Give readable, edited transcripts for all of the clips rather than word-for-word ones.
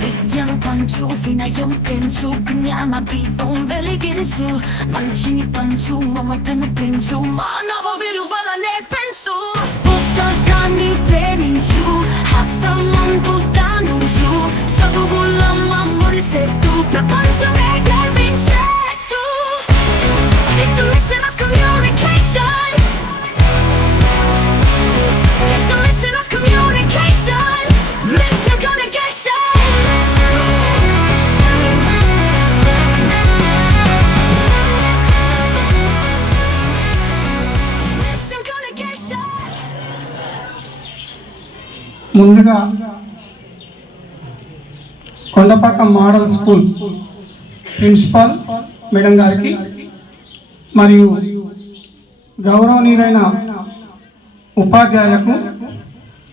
విద్యను పంచు వినయం పెంచు జ్ఞాన దీపం వెలిగించు మంచిని పంచు మమతను పెంచు మానవ విలువలనే పెంచు పుస్తకాన్ని ప్రేమించు హస్తం ముందు దానుంచు చదువులమ్మ ముడిసెట్టు ప్రపంచమే గర్వించేట్టు It's a mission of communication. It's a mission of communication. Mission communication. Mission communication. ముందుగా Kondapaka model school principal madam గారికి మరియు గౌరవనీయులైన ఉపాధ్యాయులకు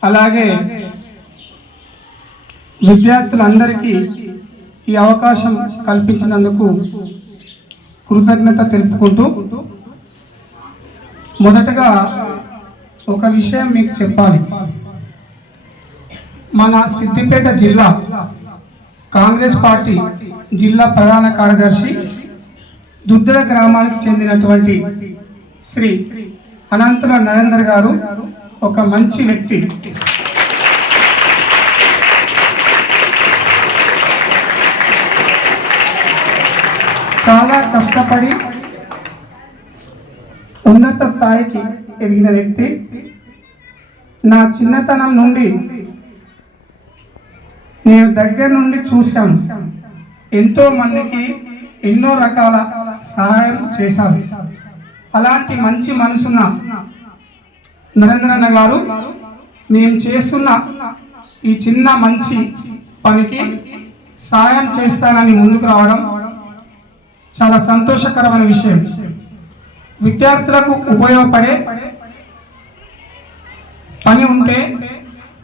అలాగే విద్యార్థులందరికీ ఈ అవకాశం కల్పించినందుకు కృతజ్ఞత తెలుపుకుంటూ మొదటగా ఒక విషయం మీకు చెప్పాలి. మన సిద్దిపేట జిల్లా కాంగ్రెస్ పార్టీ జిల్లా ప్రధాన కార్యదర్శి దుద్దర గ్రామానికి చెందినటువంటి శ్రీ అనంతుల నరేందర్ గారు ఒక మంచి వ్యక్తి. చాలా కష్టపడి ఉన్నత స్థాయికి ఎదిగిన వ్యక్తి. నా చిన్నతనం నుండి నేను దగ్గర నుండి చూశాను. ఎంతో మందికి ఎన్నో రకాల సహాయం చేశారు. అలాంటి మంచి మనసున్న నరేంద్రన్న గారు మేము చేస్తున్న ఈ చిన్న మంచి పనికి సహాయం చేస్తానని ముందుకు రావడం చాలా సంతోషకరమైన విషయం. విద్యార్థులకు ఉపయోగపడే పని ఉంటే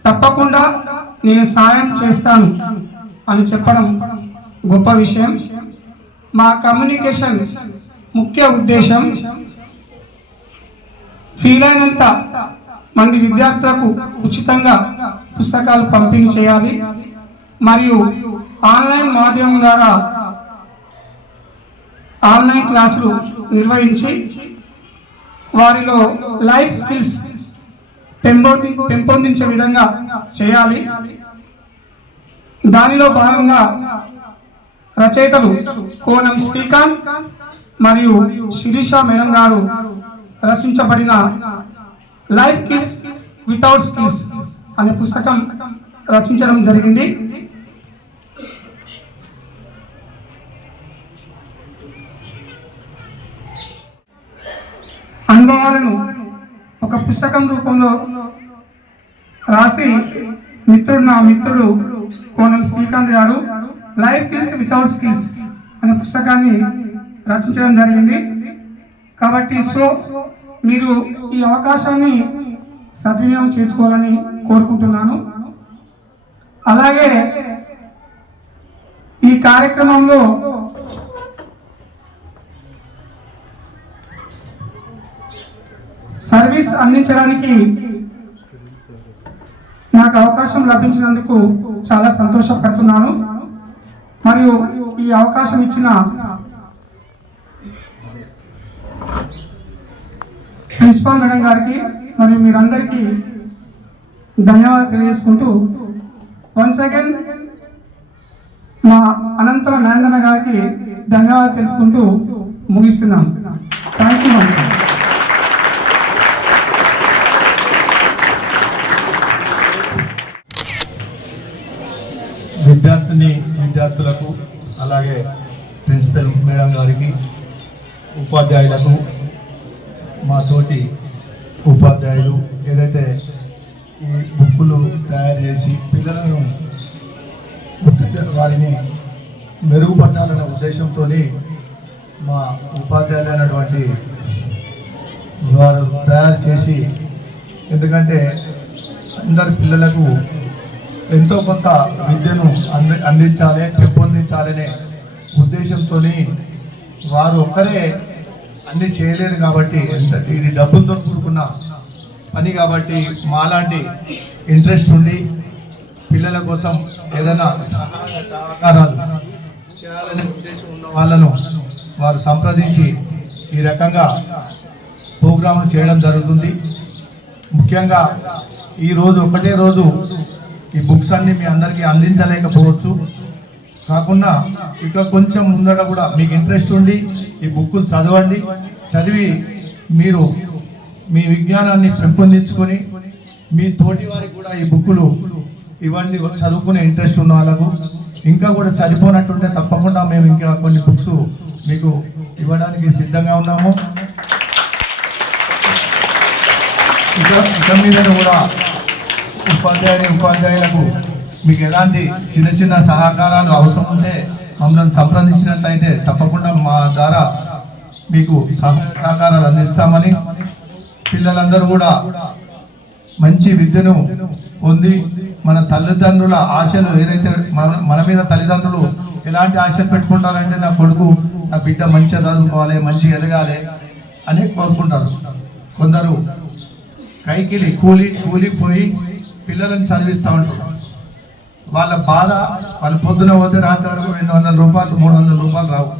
తప్పకుండా నేను సహాయం చేస్తాను అని చెప్పడం గొప్ప విషయం. మా కమ్యూనికేషన్ ముఖ్య ఉద్దేశం వీలైనంత మంది విద్యార్థులకు ఉచితంగా పుస్తకాలు పంపిణీ చేయాలి మరియు ఆన్లైన్ మాధ్యమం ద్వారా ఆన్లైన్ క్లాసులు నిర్వహించి వారిలో లైఫ్ స్కిల్స్ పెంపొందించే విధంగా చేయాలి. దానిలో భాగంగా రచయితలు కోనం శ్రీకాంత్ మరియు శిరీష మేడం గారు రచించబడిన లైఫ్ కిడ్స్ వితౌట్ స్కిల్స్ అనే పుస్తకం రచించడం జరిగింది. అనుభవాలను ఒక పుస్తకం రూపంలో రాసి నా మిత్రుడు కోనం శ్రీకాంత్ గారు లైఫ్ కిడ్స్ వితౌట్ స్కిల్స్ అనే పుస్తకాన్ని రచించడం జరిగింది. కాబట్టి మీరు ఈ అవకాశాన్ని సద్వినియోగం చేసుకోవాలని కోరుకుంటున్నాను. అలాగే ఈ కార్యక్రమంలో సర్వీస్ అందించడానికి నాకు అవకాశం లభించినందుకు చాలా సంతోషపడుతున్నాను. మరియు ఈ అవకాశం ఇచ్చిన ప్రిన్సిపాల్ మేడం గారికి మరియు మీరందరికీ ధన్యవాదాలు తెలియజేసుకుంటూ వన్స్ అగైన్ మా అనంతల నరేంద్రన్న గారికి ధన్యవాదాలు తెలుపుకుంటూ ముగిస్తున్నాం. Thank you. విద్యార్థులకు అలాగే ప్రిన్సిపల్ మేడం గారికి ఉపాధ్యాయులకు మా తోటి ఉపాధ్యాయులు ఏదైతే ఈ బుక్కులు తయారు చేసి పిల్లలను వారిని మెరుగుపరచాలనే ఉద్దేశంతో మా ఉపాధ్యాయులు అయినటువంటి వారు తయారు చేసి, ఎందుకంటే అందరి పిల్లలకు ఎంతో కొంత విద్యను అందించాలి, పెంపొందించాలనే ఉద్దేశంతో వారు ఒక్కరే అన్నీ చేయలేరు. కాబట్టి ఇది డబ్బులతో కూడుకున్న పని కాబట్టి మాలాంటి ఇంట్రెస్ట్ ఉండి పిల్లల కోసం ఏదైనా సహాయ సహకారాలు చేయాలనే ఉద్దేశం ఉన్న వాళ్ళను వారు సంప్రదించి ఈ రకంగా ప్రోగ్రాములు చేయడం జరుగుతుంది. ముఖ్యంగా ఈరోజు ఒకటే రోజు ఈ బుక్స్ అన్ని మీ అందరికీ అందించలేకపోవచ్చు. కాకుండా ఇక కొంచెం ముందట కూడా మీకు ఇంట్రెస్ట్ ఉండి ఈ బుక్కులు చదవండి. చదివి మీరు మీ విజ్ఞానాన్ని పెంపొందించుకొని మీ తోటి వారికి కూడా ఈ బుక్కులు ఇవన్నీ చదువుకునే ఇంట్రెస్ట్ ఉన్న వాళ్ళకు ఇంకా కూడా చదిపోనట్టుంటే తప్పకుండా మేము ఇంకా కొన్ని బుక్స్ మీకు ఇవ్వడానికి సిద్ధంగా ఉన్నాము. ఇక మీద కూడా ఉపాధ్యాయులకు మీకు ఎలాంటి చిన్న చిన్న సహకారాలు అవసరం ఉంటే మమ్మల్ని సంప్రదించినట్లయితే తప్పకుండా మా ద్వారా మీకు సహకారాలు అందిస్తామని, పిల్లలందరూ కూడా మంచి విద్యను పొంది మన తల్లిదండ్రుల ఆశలు ఏదైతే మన మీద తల్లిదండ్రులు ఎలాంటి ఆశలు పెట్టుకుంటారంటే నా కొడుకు నా బిడ్డ మంచిగా చదువుకోవాలి, మంచిగా ఎదగాలి అని కోరుకుంటారు. కొందరు కైకిలి కూలిపోయి పిల్లలను చదివిస్తూ ఉంటారు. వాళ్ళ బాధ వాళ్ళు పొద్దున పోతే రాత్రి వరకు 200 రూపాయలు 300 రూపాయలు రావు.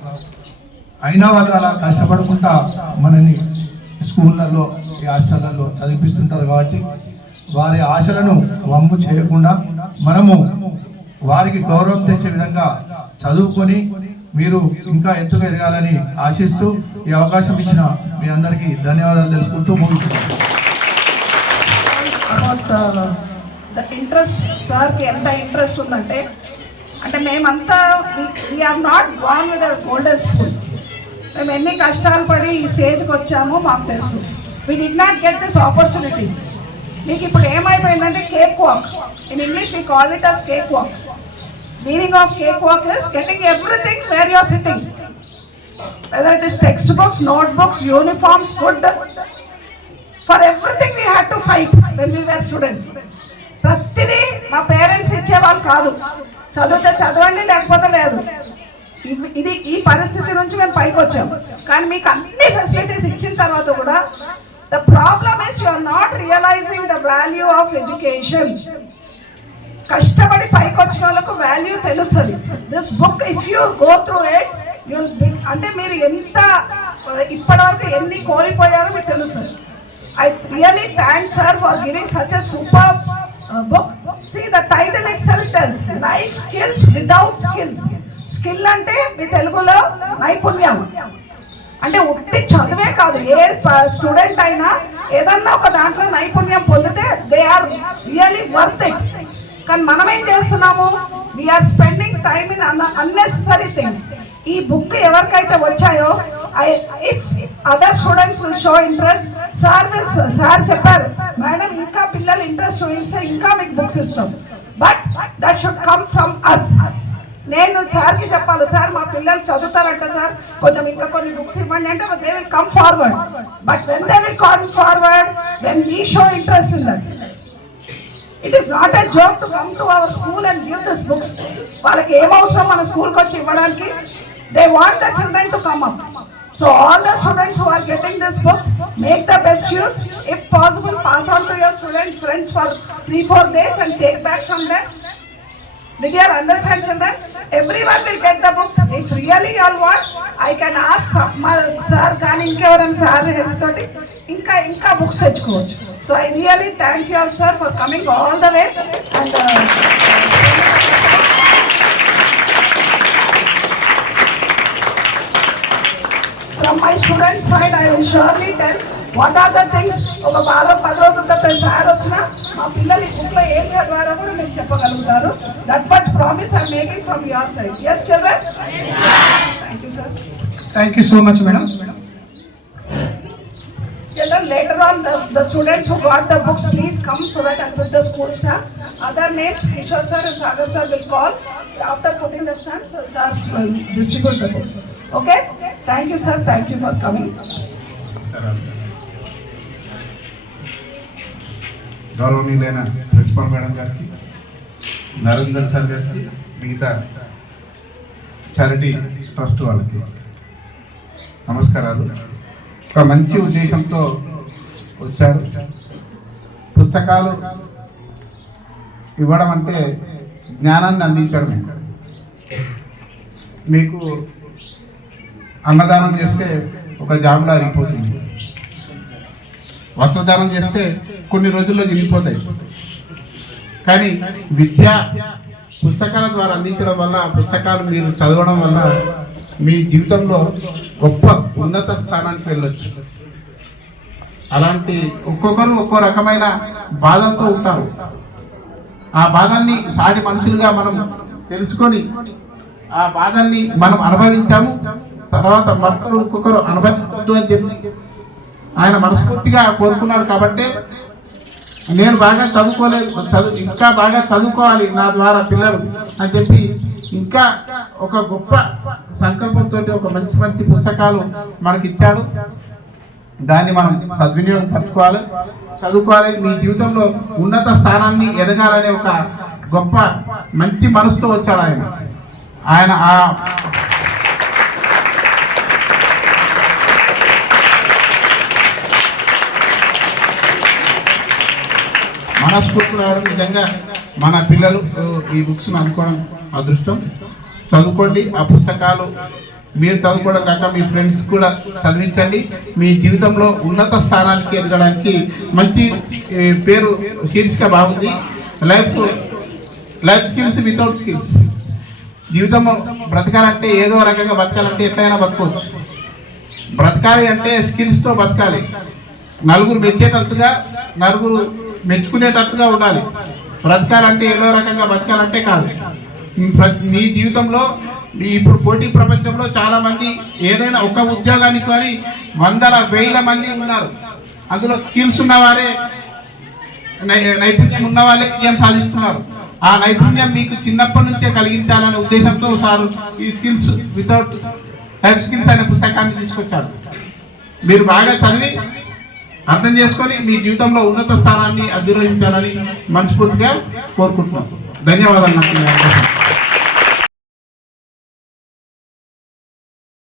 అయినా వాళ్ళు అలా కష్టపడుకుంటా మనని స్కూళ్ళల్లో ఈ హాస్టళ్లలో చదివిపిస్తుంటారు. కాబట్టి వారి ఆశలను వమ్ము చేయకుండా మనము వారికి గౌరవం తెచ్చే విధంగా చదువుకొని మీరు ఇంకా ఎత్తుకు ఎదగాలని ఆశిస్తూ ఈ అవకాశం ఇచ్చిన మీ అందరికీ ధన్యవాదాలు తెలుపుకుంటూ ముగిస్తున్నాను. ఇంట్రెస్ట్ సార్కి ఎంత ఇంట్రెస్ట్ ఉందంటే మేమంతా we're not born with golden spoon. మేము ఎన్ని కష్టాలు పడి ఈ స్టేజ్కి వచ్చామో మాకు తెలుసు. We did not get this opportunities. మీకు ఇప్పుడు ఏమైపోయిందంటే cake walk, in English we call it as cake walk. Meaning of cake walk is getting everything where you are sitting, whether it is text books, note books, uniforms, food. For everything we had to fight when we were students. ప్రతిదీ మా parents ఇచ్చేవాళ్ళు కాదు, చదివితే చదవండి లేకపోతే లేదు. ఇది ఈ పరిస్థితి నుంచి మేము పైకి వచ్చాము. కానీ మీకు అన్ని ఫెసిలిటీస్ ఇచ్చిన తర్వాత కూడా the problem is you are not realising the value of education. కష్టపడి పైకి వచ్చిన వాళ్ళకు వాల్యూ తెలుస్తుంది. This book if you go through it you'll అంటే మీరు ఎంత ఇప్పటివరకు ఎన్ని కోల్పోయారో మీకు తెలుస్తుంది. I really thank sir for giving such a superb book. See, the title itself tells life skills without skills. Skill అంటే మీ తెలుగులో నైపుణ్యం అంటే ఉట్టి చదువే కాదు. ఏ స్టూడెంట్ అయినా ఏదన్నా ఒక దాంట్లో నైపుణ్యం పొందితే they are really worth it. కానీ మనం ఏం చేస్తున్నాము, we're spending time in unnecessary things. ఈ బుక్ ఎవరికైతే వచ్చాయో if other students will show interest, sir చెప్పారు మేడం ఇంకా పిల్లలు ఇంట్రెస్ట్ చూపిస్తే ఇంకా మీకు బుక్స్ ఇస్తాం, but that should come from us. నేను సార్కి చెప్పాలి, సార్ మా పిల్లలు చదువుతారంట సార్, కొంచెం ఇంకా కొన్ని బుక్స్ ఇవ్వండి అంటే they will come forward. But when they will come forward, when we show interest in that, it is not a joke to come to our school and give this books. వాళ్ళకి ఏం అవసరం మన స్కూల్కి వచ్చి ఇవ్వడానికి, they want the children to come up. So all the students who are getting these books, make the best use. If possible, pass on to your student friends for 3-4 days and take back from them. Did you understand, children? Everyone will get the books. If really you all want, I can ask sir కానీ ఇంకెవరైనా sir help తోటి ఇంకా books తెచ్చుకోవచ్చు. So I really thank you all sir for coming all the way and from my students side I will surely tell what are the things. ఒక వారం 10 రోజుల తర్వాత sir వచ్చినా మా పిల్లలు ఈ బుక్లో ఏం చదివారో కూడా మీరు చెప్పగలుగుతారు. That much promise I making from your side. yes children? Thank you sir. Thank you so much madam. Children, later on the students who got the books please come so that I put the school staff. Other names Kishore sir and Sagar sir will call. After putting the stamps, sir will distribute the books. Okay? Thank you sir, thank you for coming. గౌరవనీయులైన principal madam గారికి, Narender sir గారికి, మిగతా charity trust వాళ్ళకి నమస్కారాలు. ఒక మంచి ఉద్దేశంతో వచ్చారు. పుస్తకాలు ఇవ్వడం అంటే జ్ఞానాన్ని అందించడమే. మీకు అన్నదానం చేస్తే ఒక జాబులో అయిపోతుంది, వస్త్రదానం చేస్తే కొన్ని రోజుల్లో చిరిగిపోతాయి. కానీ విద్య పుస్తకాల ద్వారా అందించడం వల్ల, పుస్తకాలు మీరు చదవడం వల్ల మీ జీవితంలో గొప్ప ఉన్నత స్థానానికి వెళ్ళొచ్చు. అలాంటి ఒక్కొక్కరు ఒక్కో రకమైన బాధలతో ఉంటారు. ఆ బాధల్ని సాటి మనుషులుగా మనం తెలుసుకొని ఆ బాధల్ని మనం అనుభవించాము, తర్వాత మరొకరు ఇంకొకరు అనుభవించద్దు అని చెప్పి ఆయన మనస్ఫూర్తిగా కోరుకున్నాడు. కాబట్టి నేను బాగా చదువుకోలేదు, ఇంకా బాగా చదువుకోవాలి నా ద్వారా పిల్లలు అని చెప్పి ఇంకా ఒక గొప్ప సంకల్పంతో ఒక మంచి మంచి పుస్తకాలు మనకి ఇచ్చాడు. దాన్ని మనం సద్వినియోగం పరచుకోవాలి, చదువుకోవాలి. మీ జీవితంలో ఉన్నత స్థానాన్ని ఎదగాలనే ఒక గొప్ప మంచి మనసుతో వచ్చాడు ఆయన. మనస్ఫూర్తిగా నిజంగా మన పిల్లలు ఈ బుక్స్ని అందుకోవడం అదృష్టం. చదువుకోండి, ఆ పుస్తకాలు మీరు చదువుకోవడం కాక మీ ఫ్రెండ్స్ కూడా చదివించండి. మీ జీవితంలో ఉన్నత స్థానానికి ఎదగడానికి మంచి పేరు శీర్షిక బాగుంది, లైఫ్ స్కిల్స్ వితౌట్ స్కిల్స్. జీవితంలో బ్రతకాలంటే ఏదో రకంగా బతకాలంటే ఎట్లయినా బతకవచ్చు. బ్రతకాలి అంటే స్కిల్స్తో బతకాలి, నలుగురు మెచ్చేటట్టుగా, నలుగురు మెచ్చుకునేటట్టుగా ఉండాలి. బ్రతకాలంటే ఏదో రకంగా బతకాలంటే కాదు. నీ జీవితంలో ఇప్పుడు పోటీ ప్రపంచంలో చాలా మంది ఏదైనా ఒక ఉద్యోగానికి కానీ వందల వేల మంది ఉన్నారు. అందులో స్కిల్స్ ఉన్నవారే, నైపుణ్యం ఉన్న వాళ్ళే విజయం సాధిస్తున్నారు. ఆ నైపుణ్యం మీకు చిన్నప్పటి నుంచే కలిగించాలనే ఉద్దేశంతో సార్ ఈ స్కిల్స్ వితౌట్ లైఫ్ స్కిల్స్ అనే పుస్తకాన్ని తీసుకొచ్చాడు. మీరు బాగా చదివి అర్థం చేసుకొని మీ జీవితంలో ఉన్నత స్థానాన్ని అధిరోహించాలని మనస్ఫూర్తిగా కోరుకుంటున్నాను. ధన్యవాదాలు.